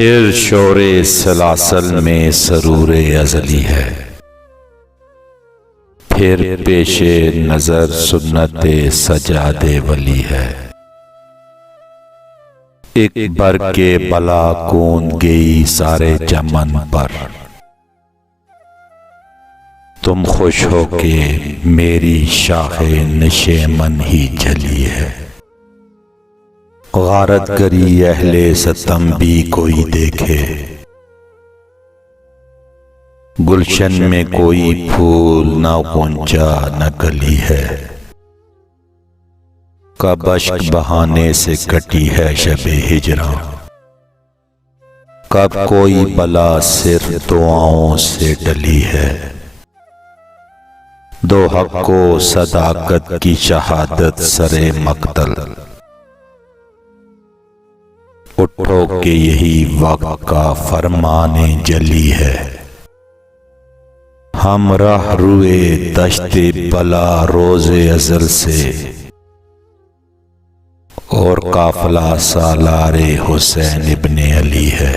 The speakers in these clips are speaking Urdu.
پھر شور سلاسل میں سرور ازلی ہے، پھر پیش نظر سنت سجاد ولی ہے۔ ایک بر کے بلا کون گئی سارے چمن پر، تم خوش ہو کہ میری شاخ نشیمن ہی جلی ہے۔ غارت گری اہل ستم بھی کوئی دیکھے، گلشن میں کوئی پھول نہ پہنچا نہ کلی ہے۔ کب اشک بہانے سے کٹی ہے شب ہجراں، کب کوئی بلا صرف دعاؤں سے ٹلی ہے۔ دو حق کو صداقت کی شہادت سرے مقتل، اٹھو کہ یہی وقت کا فرمان جلی ہے۔ ہم راہ روئے دشت بلا روز ازل سے، اور قافلہ سالار حسین ابن علی ہے۔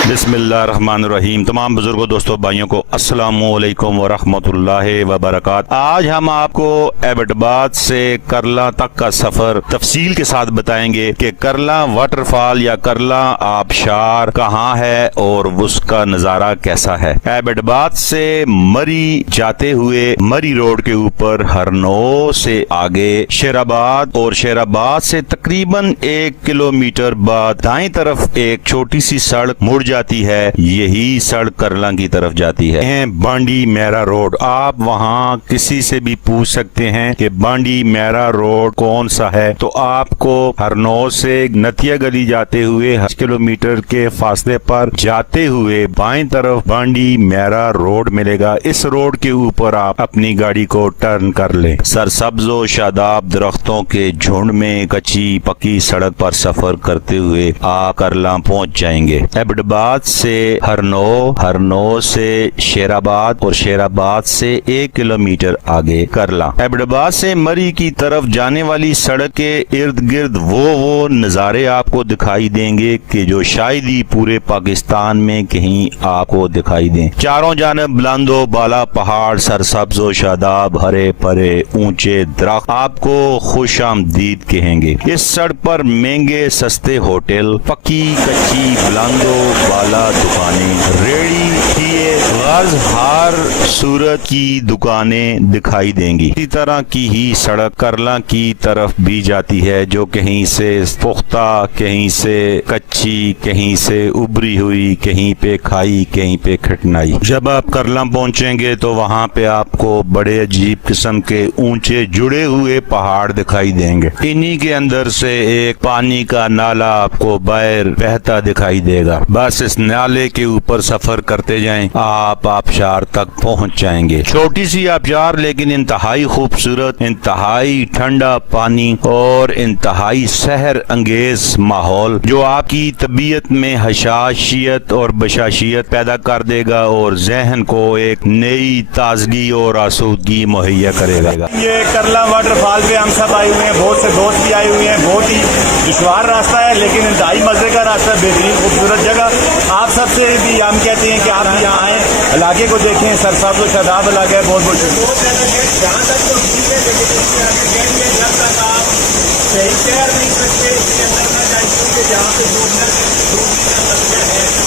بسم اللہ الرحمن الرحیم۔ تمام بزرگوں، دوستوں، بھائیوں کو السلام علیکم ورحمۃ اللہ وبرکاتہ۔ آج ہم آپ کو ایبٹ آباد سے کرلا تک کا سفر تفصیل کے ساتھ بتائیں گے کہ کرلا واٹر فال یا کرلا آبشار کہاں ہے اور اس کا نظارہ کیسا ہے۔ ایبٹ آباد سے مری جاتے ہوئے مری روڈ کے اوپر ہرنو سے آگے شیر آباد، اور شیر آباد سے تقریباً 1 کلومیٹر بعد دائیں طرف ایک چھوٹی سی سڑک مڑ جاتی ہے، یہی سڑک کرلا کی طرف جاتی ہے۔ بانڈی میرا روڈ، آپ وہاں کسی سے بھی پوچھ سکتے ہیں کہ بانڈی میرا روڈ کون سا ہے، تو آپ کو ہرنو سے نتیا گلی جاتے ہوئے 8 کلومیٹر کے فاصلے پر جاتے ہوئے بائیں طرف بانڈی میرا روڈ ملے گا۔ اس روڈ کے اوپر آپ اپنی گاڑی کو ٹرن کر لیں۔ سرسبز و شاداب درختوں کے جھنڈ میں کچی پکی سڑک پر سفر کرتے ہوئے آپ کرلا پہنچ جائیں گے۔ ایبٹ آباد سے ہرنو سے شیر آباد، اور شیر آباد سے 1 کلومیٹر آگے کرلا۔ ایبٹ آباد سے مری کی طرف جانے والی سڑک کے ارد گرد وہ نظارے آپ کو دکھائی دیں گے کہ جو شاید ہی پورے پاکستان میں کہیں آپ کو دکھائی دیں۔ چاروں جانب بلند و بالا پہاڑ، سرسبز و شاداب ہرے پرے اونچے درخت آپ کو خوش آمدید کہیں گے۔ اس سڑک پر مہنگے سستے ہوٹل، پکی کچی بلند و بالا دکانیں، ریڑھی کیے غرض ہر صورت کی دکانیں دکھائی دیں گی۔ اسی طرح کی ہی سڑک کرلا کی طرف بھی جاتی ہے، جو کہیں سے پختہ، کہیں سے کچی، کہیں سے ابری ہوئی، کہیں پہ کھائی، کہیں پہ کھٹنائی۔ جب آپ کرلا پہنچیں گے تو وہاں پہ آپ کو بڑے عجیب قسم کے اونچے جڑے ہوئے پہاڑ دکھائی دیں گے۔ انہی کے اندر سے ایک پانی کا نالا آپ کو باہر بہتا دکھائی دے گا۔ بس اس نالے کے اوپر سفر کرتے جائیں، آپ آبشار تک پہنچ جائیں گے۔ چھوٹی سی آبشار لیکن انتہائی خوبصورت، انتہائی ٹھنڈا پانی اور انتہائی سحر انگیز ماحول، جو آپ کی طبیعت میں حشاشیت اور بشاشیت پیدا کر دے گا اور ذہن کو ایک نئی تازگی اور آسودگی مہیا کرے گا۔ یہ کرلا واٹر فال پہ ہم سب آئے ہوئے ہیں، بہت سے دوست بھی آئے ہوئے ہیں۔ بہت ہی دشوار راستہ ہے لیکن انتہائی مزے کا راستہ، بہترین خوبصورت جگہ۔ آپ سب سے بھی ہم کہتے ہیں کہ آپ بھی یہاں آئیں، علاقے کو دیکھیں۔ سرسبز و شاداب علاقہ ہے، بہت بہت جہاں تک تو ٹھیک ہے لیکن اس کے آگے جائیں گے جب تک آپ صحیح کہہ نہیں سکتے، اس کے اندر نہ جائیں، کیونکہ جہاں پہ ڈوبنے کا مسئلہ ہے